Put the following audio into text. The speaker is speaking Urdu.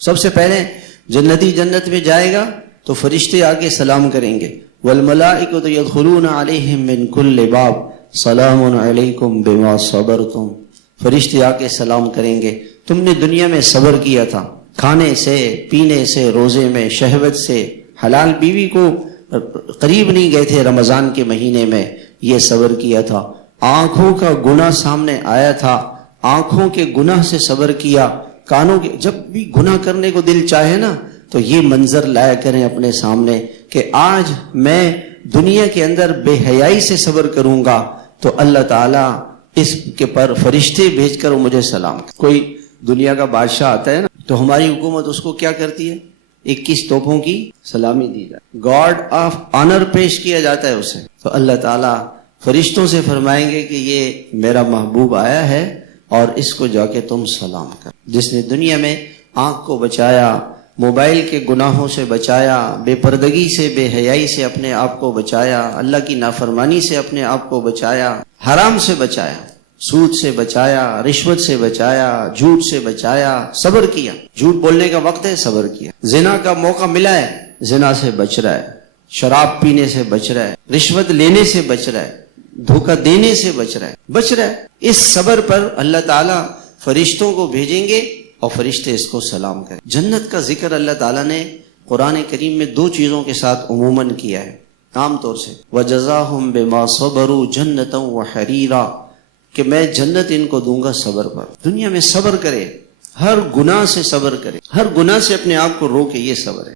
سب سے پہلے جنتی جنت میں جائے گا تو فرشتے آ کے سلام کریں گے، والملائکۃ یدخلون علیہم من کل باب سلام علیکم بما صبرتم، فرشتے آ کے سلام کریں گے، تم نے دنیا میں صبر کیا تھا، کھانے سے پینے سے، روزے میں شہوت سے، حلال بیوی کو قریب نہیں گئے تھے رمضان کے مہینے میں، یہ صبر کیا تھا، آنکھوں کا گناہ سامنے آیا تھا، آنکھوں کے گناہ سے صبر کیا، کانوں کے، جب بھی گناہ کرنے کو دل چاہے نا تو یہ منظر لایا کریں اپنے سامنے کہ آج میں دنیا کے اندر بے حیائی سے صبر کروں گا تو اللہ تعالیٰ اس کے پر فرشتے بھیج کر مجھے سلام کرے۔ کوئی دنیا کا بادشاہ آتا ہے نا تو ہماری حکومت اس کو کیا کرتی ہے؟ 21 توپوں کی سلامی دی جائے، گارڈ آف آنر پیش کیا جاتا ہے اسے، تو اللہ تعالیٰ فرشتوں سے فرمائیں گے کہ یہ میرا محبوب آیا ہے اور اس کو جا کے تم سلام کر، جس نے دنیا میں آنکھ کو بچایا، موبائل کے گناہوں سے بچایا، بے پردگی سے، بے حیائی سے اپنے آپ کو بچایا، اللہ کی نافرمانی سے اپنے آپ کو بچایا، حرام سے بچایا، سود سے بچایا، رشوت سے بچایا، جھوٹ سے بچایا، صبر کیا، جھوٹ بولنے کا وقت ہے صبر کیا، زنا کا موقع ملا ہے زنا سے بچ رہا ہے، شراب پینے سے بچ رہا ہے، رشوت لینے سے بچ رہا ہے، دھوکہ دینے سے بچ رہا ہے، اس صبر پر اللہ تعالیٰ فرشتوں کو بھیجیں گے اور فرشتے اس کو سلام کریں۔ جنت کا ذکر اللہ تعالیٰ نے قرآن کریم میں 2 چیزوں کے ساتھ عموماً کیا ہے عام طور سے، وَجَزَاهُمْ بِمَا صَبَرُوا جَنَّةً وَحَرِيرًا، کہ میں جنت ان کو دوں گا صبر پر۔ دنیا میں صبر کرے، ہر گناہ سے صبر کرے، ہر گناہ سے اپنے آپ کو روکے، یہ صبر ہے۔